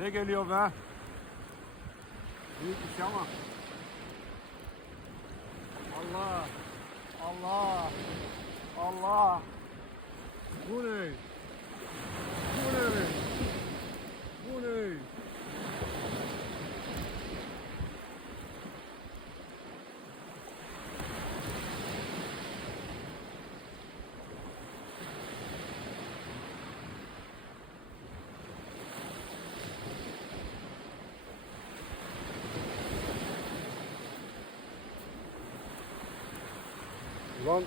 Ne geliyor be? Büyük bir şey ama. Allah. Allah. Allah. Bu ne? Bu ne? Bu ne? Ulan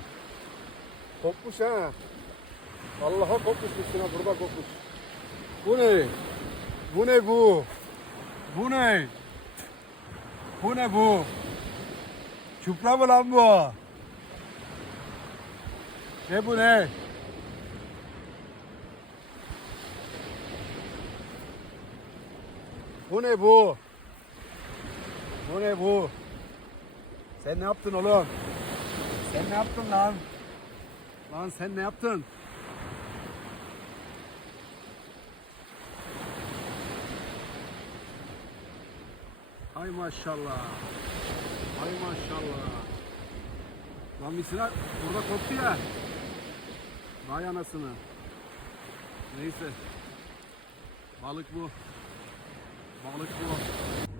kopmuş ha. Allah'a kopmuş üstüne, burada kopmuş. Bu ne? Bu ne bu? Bu ne? Bu ne bu? Çupra mı lan bu? Ne bu ne? Bu ne bu? Bu ne bu? Sen ne yaptın oğlum? Sen ne yaptın lan? Lan sen ne yaptın? Hay maşallah. Hay maşallah. Lan misina burada koptu ya. Vay anasını. Neyse. Balık bu. Balık bu.